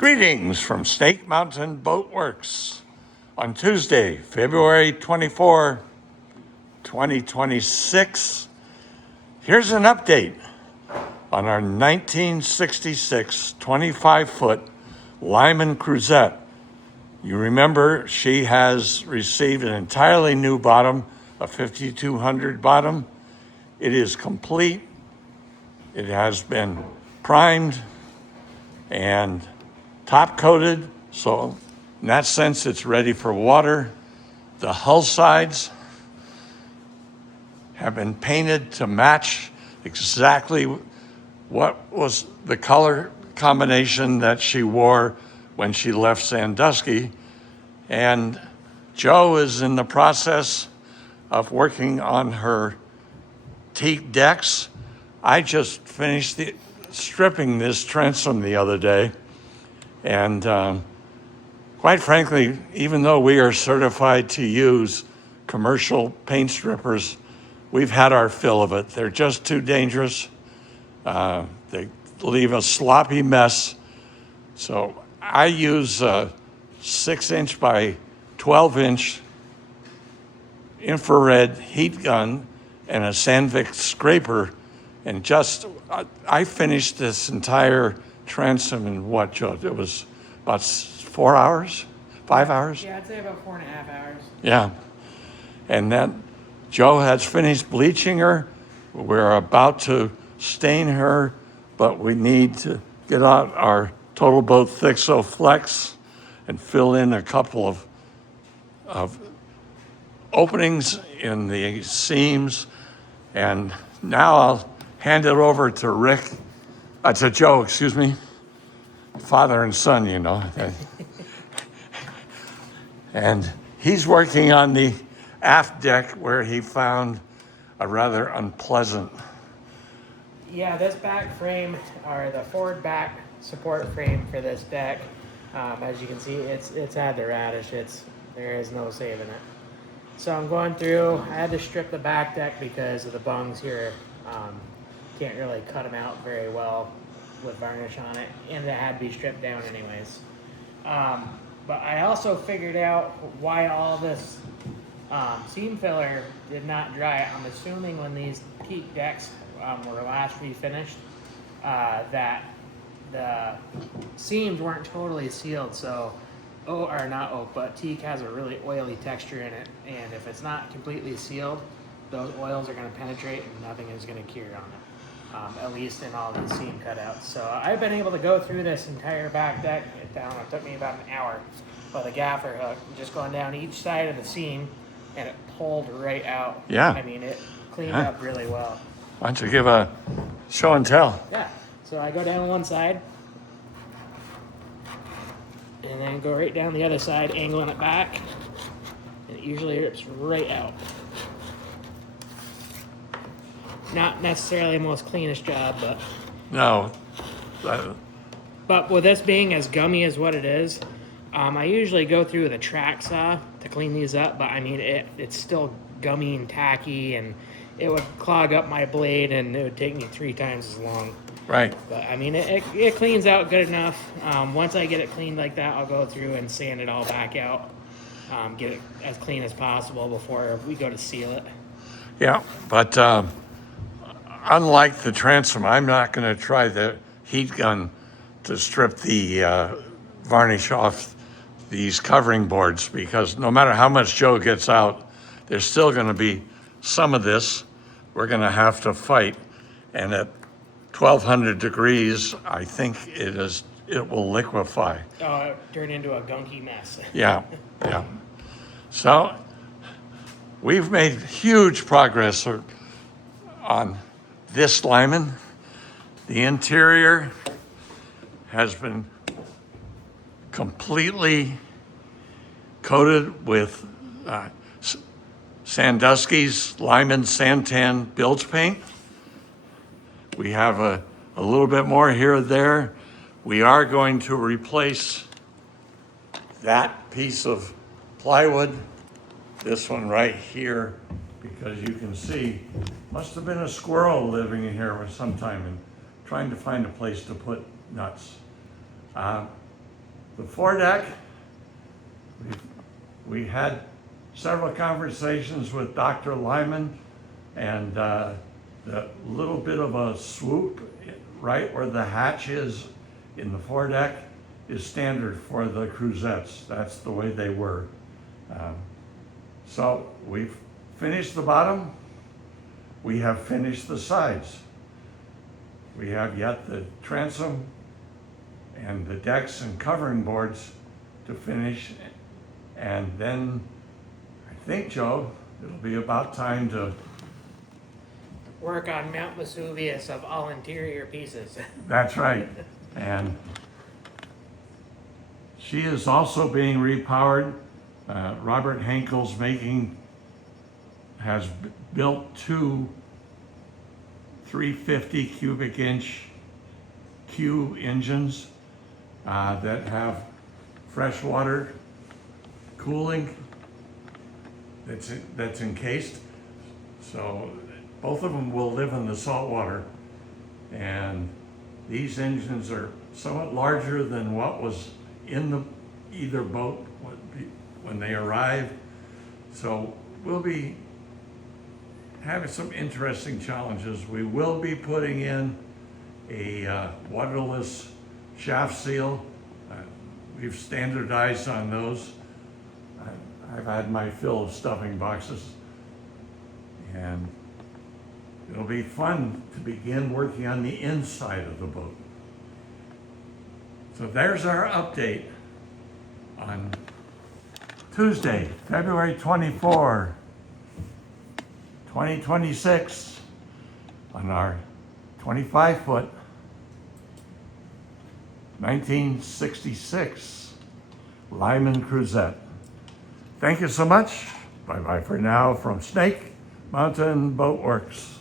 Greetings from Snake Mountain Boat Works on Tuesday, February 24, 2026. Here's an update on our 1966 25-foot Lyman Cruisette. You remember she has received an entirely new bottom, a 5200 bottom. It is complete. It has been primed and top coated, so in that sense it's ready for water. The hull sides have been painted to match exactly what was the color combination that she wore when she left Sandusky. And Joe is in the process of working on her teak decks. I just finished stripping this transom the other day. And quite frankly, even though we are certified to use commercial paint strippers, we've had our fill of it. They're just too dangerous. They leave a sloppy mess. So I use a 6-inch by 12-inch infrared heat gun and a Sandvik scraper. And I finished this entire transom in what, Joe? It was about 4 hours, 5 hours? Yeah, I'd say about 4.5 hours. Yeah. And then Joe has finished bleaching her. We're about to stain her, but we need to get out our Total Boat Thixo Flex and fill in a couple of openings in the seams. And now I'll hand it over to to Joe, excuse me. Father and son, you know. And he's working on the aft deck where he found a rather unpleasant. Yeah, this back frame, or the forward back support frame for this deck, as you can see, it's had the radish. There is no saving it. So I'm going through. I had to strip the back deck because of the bungs here. Can't really cut them out very well with varnish on it, and it had to be stripped down anyways. But I also figured out why all this seam filler did not dry. I'm assuming when these teak decks were last refinished, that the seams weren't totally sealed. So, but teak has a really oily texture in it, and if it's not completely sealed, those oils are going to penetrate and nothing is going to cure on it. At least in all these seam cutouts. So I've been able to go through this entire back deck down. It took me about an hour with a gaffer hook, just going down each side of the seam, and it pulled right out. Yeah. I mean, it cleaned up really well. Why don't you give a show and tell? Yeah. So I go down one side, and then go right down the other side, angling it back, and it usually rips right out. Not necessarily the most cleanest job, but... No. But with this being as gummy as what it is, I usually go through with a track saw to clean these up, but I mean, it's still gummy and tacky, and it would clog up my blade, and it would take me 3 times as long. Right. But I mean, it cleans out good enough. Once I get it cleaned like that, I'll go through and sand it all back out, get it as clean as possible before we go to seal it. Yeah, but... unlike the transom, I'm not going to try the heat gun to strip the varnish off these covering boards, because no matter how much Joe gets out, there's still going to be some of this we're going to have to fight. And at 1200 degrees, I think it will liquefy. Oh, turn into a gunky mess. Yeah. So we've made huge progress on this Lyman. The interior has been completely coated with Sandusky's Lyman Santan bilge paint. We have a little bit more here or there. We are going to replace that piece of plywood, this one right here, because you can see, must have been a squirrel living in here for some time and trying to find a place to put nuts. The foredeck, we had several conversations with Dr. Lyman, and the little bit of a swoop right where the hatch is in the foredeck is standard for the Cruisettes. That's the way they were. So we've finished the bottom. We have finished the sides. We have yet the transom and the decks and covering boards to finish. And then I think, Joe, it'll be about time to Work on Mount Vesuvius of all interior pieces. That's right. And she is also being repowered. Robert Henkel's has built two 350 cubic inch Q engines that have freshwater cooling that's encased. So both of them will live in the salt water, and these engines are somewhat larger than what was in either boat when they arrived. So we'll be having some interesting challenges. We will be putting in a waterless shaft seal. We've standardized on those. I've had my fill of stuffing boxes, and it'll be fun to begin working on the inside of the boat. So there's our update on Tuesday, February 24, 2026, on our 25-foot 1966 Lyman Cruisette. Thank you so much. Bye-bye for now from Snake Mountain Boat Works.